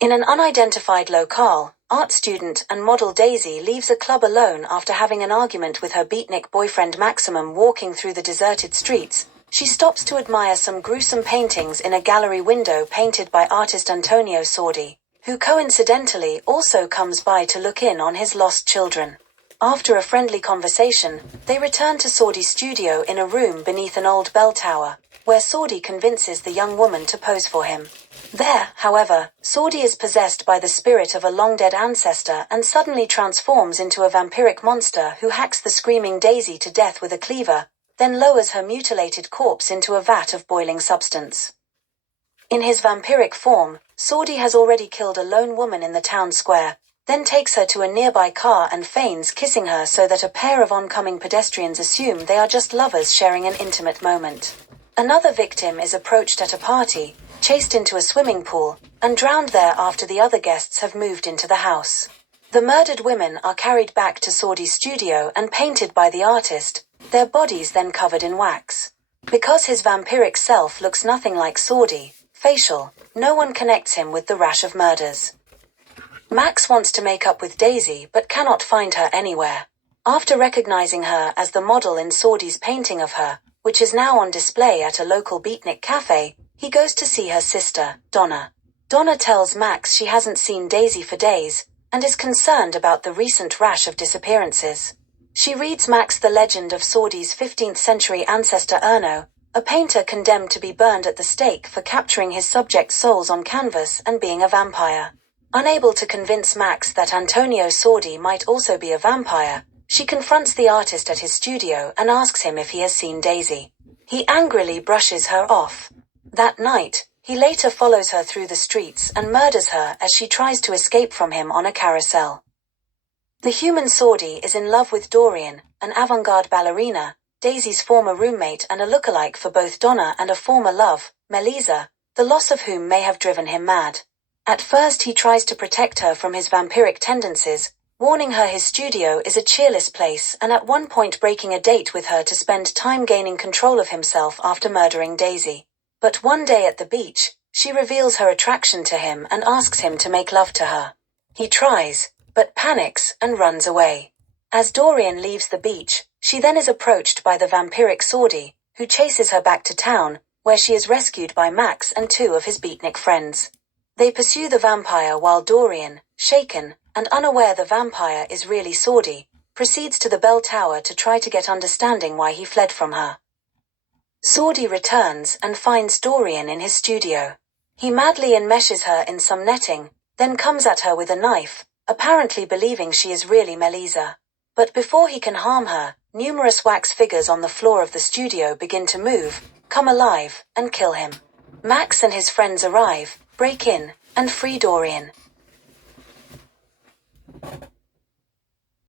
In an unidentified locale, art student and model Daisy leaves a club alone after having an argument with her beatnik boyfriend Maximum. Walking through the deserted streets, she stops to admire some gruesome paintings in a gallery window painted by artist Antonio Sordi, who coincidentally also comes by to look in on his lost children. After a friendly conversation, they return to Sordi's studio in a room beneath an old bell tower, where Sordi convinces the young woman to pose for him. There, however, Sordi is possessed by the spirit of a long-dead ancestor and suddenly transforms into a vampiric monster who hacks the screaming Daisy to death with a cleaver, then lowers her mutilated corpse into a vat of boiling substance. In his vampiric form, Sordi has already killed a lone woman in the town square, then takes her to a nearby car and feigns kissing her so that a pair of oncoming pedestrians assume they are just lovers sharing an intimate moment. Another victim is approached at a party, chased into a swimming pool, and drowned there after the other guests have moved into the house. The murdered women are carried back to Sordi's studio and painted by the artist, their bodies then covered in wax. Because his vampiric self looks nothing like Sordi, facial, no one connects him with the rash of murders. Max wants to make up with Daisy but cannot find her anywhere. After recognizing her as the model in Sordi's painting of her, which is now on display at a local beatnik cafe, he goes to see her sister, Donna. Donna tells Max she hasn't seen Daisy for days, and is concerned about the recent rash of disappearances. She reads Max the legend of Sordi's 15th century ancestor Erno, a painter condemned to be burned at the stake for capturing his subjects' souls on canvas and being a vampire. Unable to convince Max that Antonio Sordi might also be a vampire, she confronts the artist at his studio and asks him if he has seen Daisy. He angrily brushes her off. That night, he later follows her through the streets and murders her as she tries to escape from him on a carousel. The human Sordi is in love with Dorian, an avant-garde ballerina, Daisy's former roommate and a lookalike for both Donna and a former love, Melisa, the loss of whom may have driven him mad. At first he tries to protect her from his vampiric tendencies, warning her his studio is a cheerless place and at one point breaking a date with her to spend time gaining control of himself after murdering Daisy. But one day at the beach, she reveals her attraction to him and asks him to make love to her. He tries, but panics and runs away. As Dorian leaves the beach, she then is approached by the vampiric Sordi, who chases her back to town, where she is rescued by Max and two of his beatnik friends. They pursue the vampire while Dorian, shaken, and unaware the vampire is really Sordi, proceeds to the bell tower to try to get understanding why he fled from her. Sordi returns and finds Dorian in his studio. He madly enmeshes her in some netting, then comes at her with a knife, apparently believing she is really Melisa. But before he can harm her, numerous wax figures on the floor of the studio begin to move, come alive, and kill him. Max and his friends arrive, break in, and free Dorian.